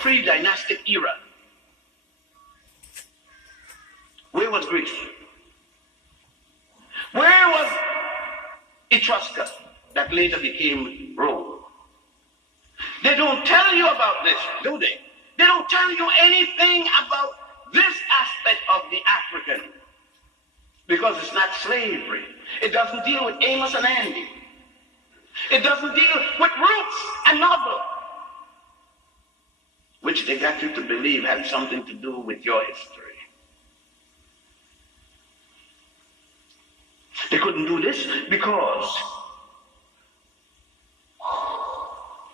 pre-dynastic era. Where was Greece? Where was Etrusca that later became Rome? They don't tell you about this, do they? They don't tell you anything about this aspect of the African, because it's not slavery. It doesn't deal with Amos and Andy. It doesn't deal with roots and novel, which they got you to believe had something to do with your history. They couldn't do this because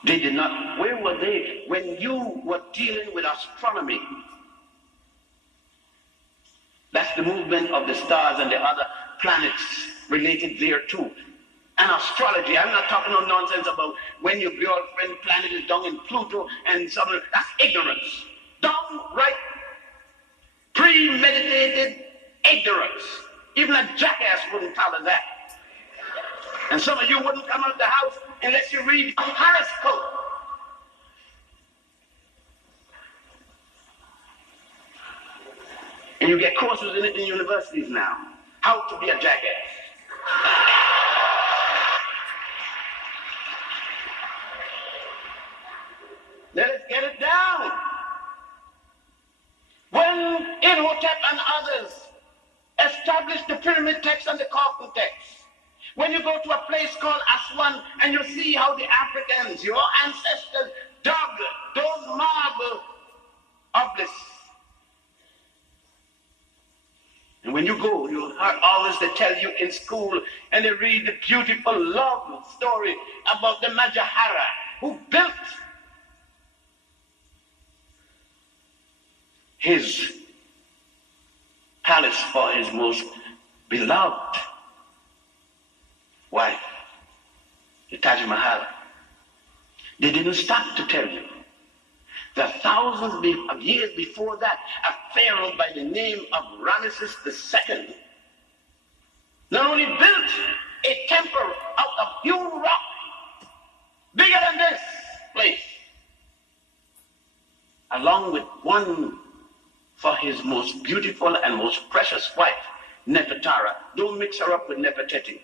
they did not. Where were they when you were dealing with astronomy? That's the movement of the stars and the other planets related thereto. And astrology, I'm not talking no nonsense about when your girlfriend planet is down in Pluto and something. That's ignorance. Downright premeditated ignorance. Even a jackass wouldn't follow that. And some of you wouldn't come out of the house unless you read horoscope. And you get courses in it in universities now. How to be a jackass. Let us get it down. When Imhotep and others established the pyramid text and the coffin text, when you go to a place called Aswan and you see how the Africans, your ancestors, dug those marble obelisks. And when you go, you'll hear always they tell you in school, and they read the beautiful love story about the Majahara who built his palace for his most beloved wife, the Taj Mahal. They didn't stop to tell you that thousands of years before that, a pharaoh by the name of Ramesses II not only built a temple out of hewn rock bigger than this place, along with one for his most beautiful and most precious wife, Nefertara. Don't mix her up with Nefertiti.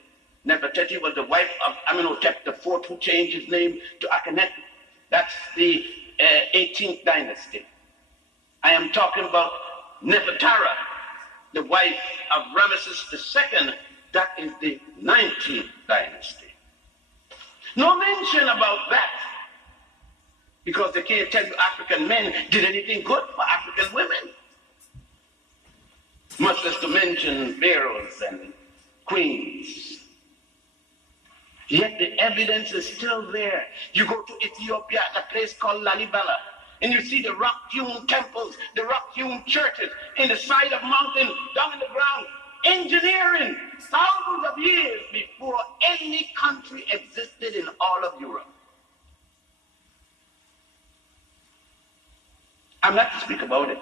Nefertiti was the wife of Amenhotep IV, who changed his name to Akhenaten. That's the 18th dynasty. I am talking about Nefertara, the wife of Ramesses II. That is the 19th dynasty. No mention about that, because they can't tell you African men did anything good for African women. Much less to mention pharaohs and queens. Yet the evidence is still there. You go to Ethiopia at a place called Lalibela, and you see the rock-hewn temples, the rock-hewn churches in the side of mountain, down in the ground, engineering thousands of years before any country existed in all of Europe. I'm not to speak about it.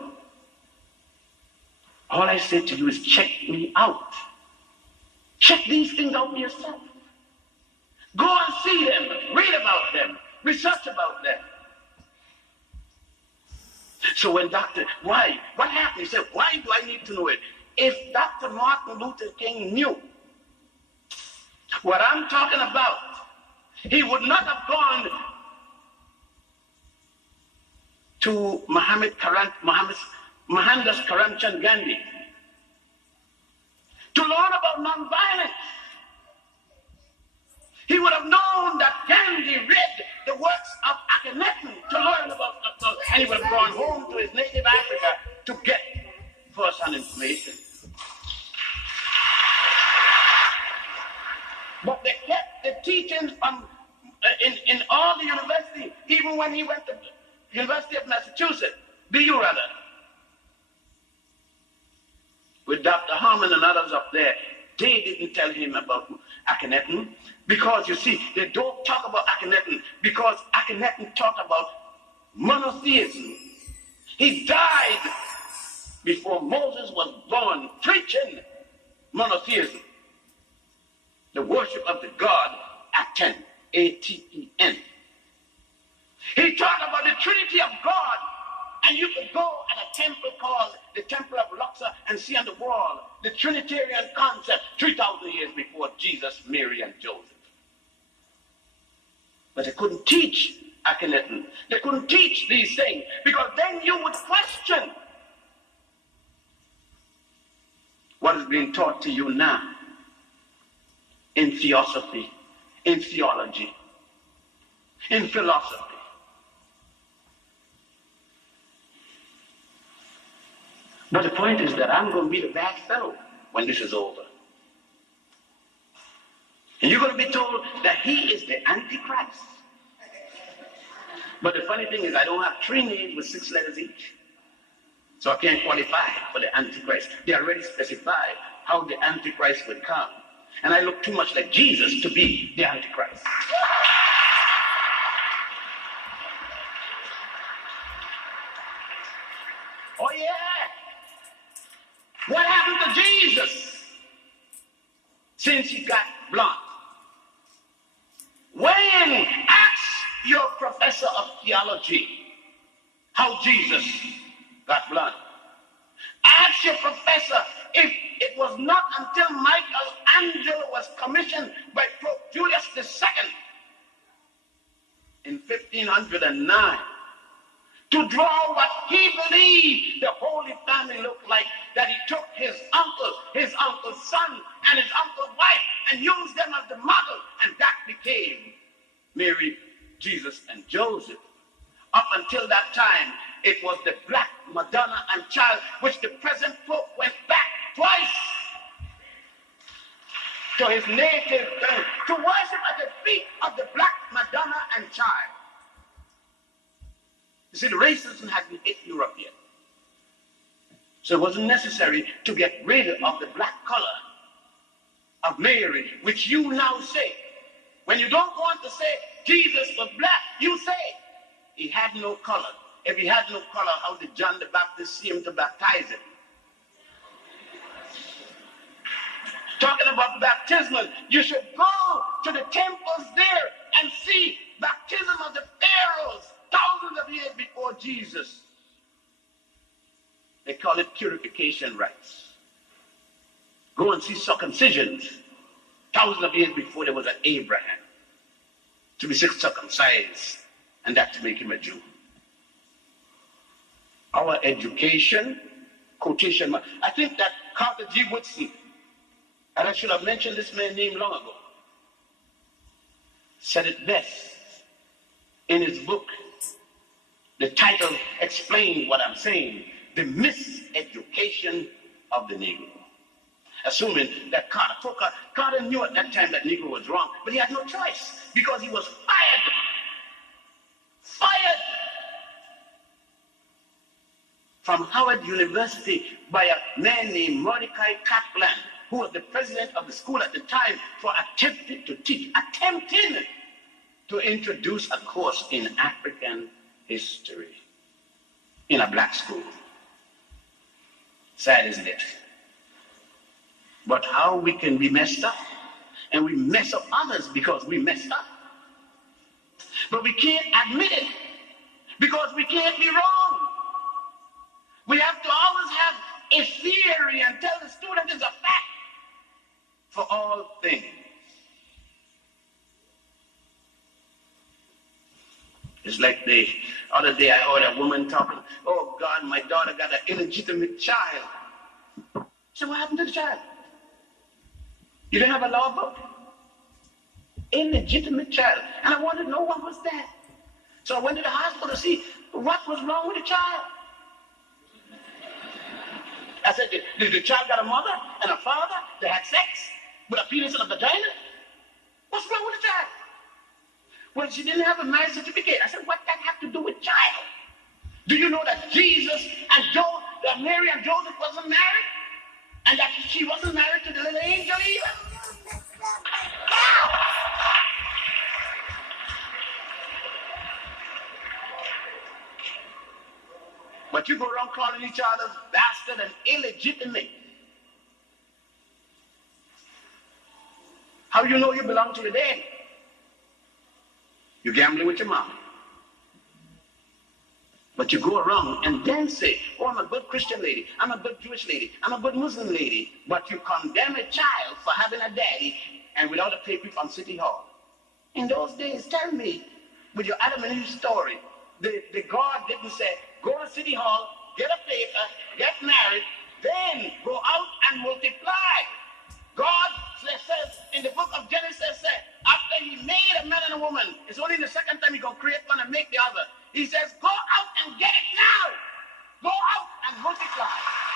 All I say to you is check me out. Check these things out for yourself. Go and see them, read about them, research about them. So when why? What happened? He said, why do I need to know it? If Dr. Martin Luther King knew what I'm talking about, he would not have gone to Mohandas Karamchand Gandhi to learn about nonviolence. He would have known that Gandhi read the works of Akhenaten to learn about, and he would have gone home to his native Africa to get first-hand information. But they kept the teachings from in all the universities, even when he went to University of Massachusetts, BU rather, with Dr. Harmon and others up there. They didn't tell him about Akhenaten, because you see, they don't talk about Akhenaten because Akhenaten talked about monotheism. He died before Moses was born, preaching monotheism, the worship of the God Aten, A-T-E-N. He taught about the Trinity of God. And you could go at a temple called the Temple of Luxor and see on the wall the Trinitarian concept 3,000 years before Jesus, Mary, and Joseph. But they couldn't teach Akhenaten. They couldn't teach these things because then you would question what is being taught to you now in theosophy, in theology, in philosophy. But the point is that I'm going to be the bad fellow when this is over. And you're going to be told that he is the Antichrist. But the funny thing is I don't have 3 names with 6 letters each. So I can't qualify for the Antichrist. They already specified how the Antichrist would come. And I look too much like Jesus to be the Antichrist. Oh yeah! What happened to Jesus since he got blunt? When ask your professor of theology how Jesus got blunt. Ask your professor if it was not until Michelangelo was commissioned by Pope Julius II in 1509 to draw what he believed the Holy Family looked like, that he took his uncle's son, and his uncle's wife, and used them as the model, and that became Mary, Jesus, and Joseph. Up until that time, it was the Black Madonna and Child, which the present Pope went back twice to his native land to worship at the feet of the Black Madonna and Child. You see, the racism hadn't hit Europe yet. So it wasn't necessary to get rid of the black color of Mary, which you now say. When you don't want to say Jesus was black, you say he had no color. If he had no color, how did John the Baptist see him to baptize him? Talking about baptismal, you should go to the temples there and see baptism of the pharaohs thousands of years before Jesus. They call it purification rites. Go and see circumcisions thousands of years before there was an Abraham to be circumcised, and that to make him a Jew. Our education, quotation mark. I think that Carter G. Woodson, and I should have mentioned this man's name long ago, said it best in his book. The title explains what I'm saying, the miseducation of the Negro. Assuming that Carter knew at that time that Negro was wrong, but he had no choice because he was fired. Fired from Howard University by a man named Mordecai Kaplan, who was the president of the school at the time, for attempting to introduce a course in African history in a black school. Sad, isn't it? But how we can be messed up, and we mess up others because we messed up. But we can't admit it because we can't be wrong. We have to always have a theory and tell the student it's a fact for all things. It's like the other day I heard a woman talking, oh God, my daughter got an illegitimate child. So what happened to the child? You didn't have a law book? Illegitimate child. And I wanted to know what was that. So I went to the hospital to see what was wrong with the child. I said, did the child got a mother and a father that had sex with a penis and a vagina? What's wrong with the child? Well, she didn't have a marriage certificate. I said, what that have to do with child? Do you know that Jesus and that Mary and Joseph wasn't married? And that she wasn't married to the little angel either? But you go around calling each other bastard and illegitimate. How you know you belong to your daddy? You're gambling with your mama. But you go around and then say, oh, I'm a good Christian lady, I'm a good Jewish lady, I'm a good Muslim lady, but you condemn a child for having a daddy and without a paper from City Hall. In those days, tell me, with your Adam and Eve story, the God didn't say, go to City Hall, get a paper, get married, then go out and multiply. God says in the book of Genesis, after he made a man and a woman, it's only the second time he's going to create one and make the other. He says, go out and get it now. Go out and multiply.